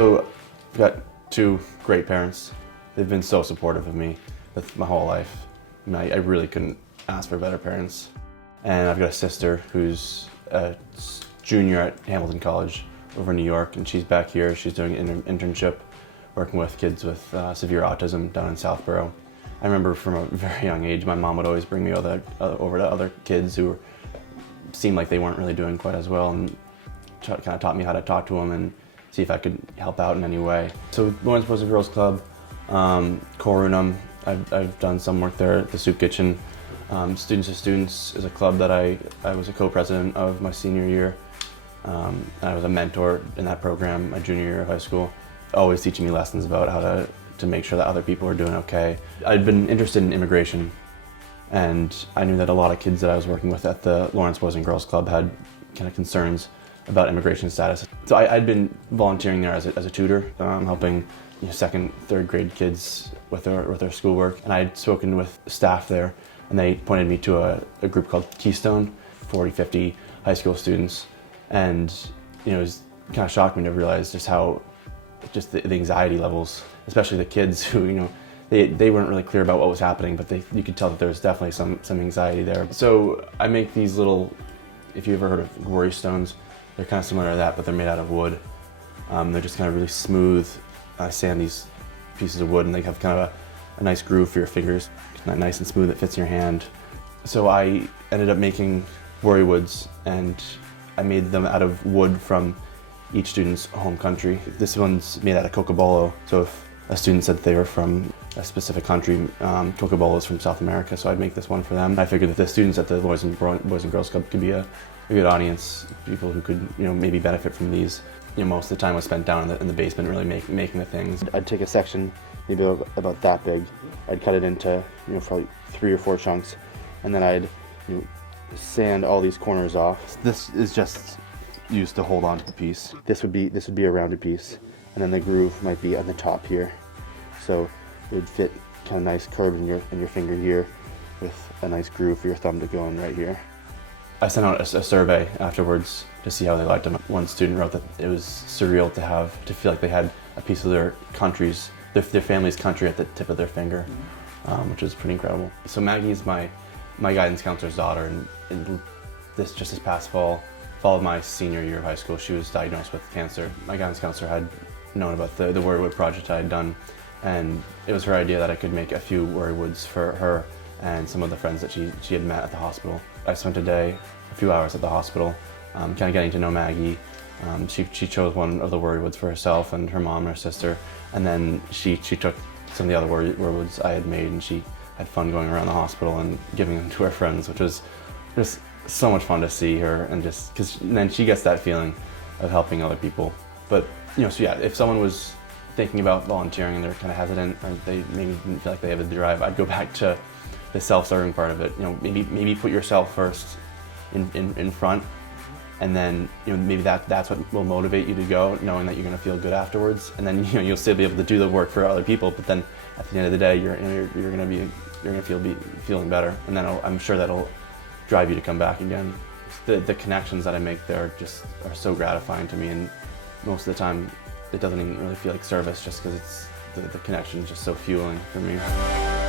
So I've got two great parents. They've been so supportive of me my whole life. I really couldn't ask for better parents. And I've got a sister who's a junior at Hamilton College over in New York, and she's back here. She's doing an internship working with kids with severe autism down in Southborough. I remember from a very young age, my mom would always bring me over to other kids who seemed like they weren't really doing quite as well, and kind of taught me how to talk to them and see if I could help out in any way. So Lawrence Boys and Girls Club, Corunum, I've done some work there at the soup kitchen. Students to Students is a club that I was a co-president of my senior year. I was a mentor in that program my junior year of high school, always teaching me lessons about how to make sure that other people are doing okay. I'd been interested in immigration, and I knew that a lot of kids that I was working with at the Lawrence Boys and Girls Club had kind of concerns about immigration status. So I'd been volunteering there as a tutor, helping second, third grade kids with their schoolwork. And I'd spoken with staff there, and they pointed me to a group called Keystone, 40, 50 high school students. And it was kind of shocked me to realize just how, the anxiety levels, especially the kids who, they weren't really clear about what was happening, but you could tell that there was definitely some anxiety there. So I make these little, if you ever heard of worry stones, they're kind of similar to that, but they're made out of wood. They're just kind of really smooth. I sand these pieces of wood, and they have kind of a nice groove for your fingers, nice and smooth that fits in your hand. So I ended up making worry woods, and I made them out of wood from each student's home country. This one's made out of cocobolo, so if a student said they were from a specific country, cocobolo is from South America, so I'd make this one for them. I figured that the students at the Boys and Girls Club could be a good audience, people who could maybe benefit from these. Most of the time was spent down in the basement really making the things. I'd take a section maybe about that big, I'd cut it into probably 3 or 4 chunks, and then I'd sand all these corners off. This is just used to hold on to the piece. This would be a rounded piece, and then the groove might be on the top here, so it would fit kind of nice curve in your finger here, with a nice groove for your thumb to go in right here. I sent out a survey afterwards to see how they liked them. One student wrote that it was surreal to feel like they had a piece of their country's, their family's country at the tip of their finger, which was pretty incredible. So Maggie's my guidance counselor's daughter, and this past fall of my senior year of high school, she was diagnosed with cancer. My guidance counselor had known about the Worry Wood project I had done, and it was her idea that I could make a few Worry Woods for her and some of the friends that she had met at the hospital. I spent a few hours at the hospital, kind of getting to know Maggie. She chose one of the Worry Woods for herself and her mom and her sister, and then she took some of the other Worry Woods I had made, and she had fun going around the hospital and giving them to her friends, which was just so much fun to see her, and because then she gets that feeling of helping other people. But so yeah, if someone was thinking about volunteering and they're kind of hesitant, or they maybe didn't feel like they have the drive, I'd go back to the self-serving part of it. Maybe put yourself first in front, and then maybe that's what will motivate you to go, knowing that you're going to feel good afterwards, and then you'll still be able to do the work for other people. But then at the end of the day, you're going to feel feeling better, and then I'm sure that'll drive you to come back again. The connections that I make there are so gratifying to me, and most of the time it doesn't even really feel like service, just because the connection is just so fueling for me.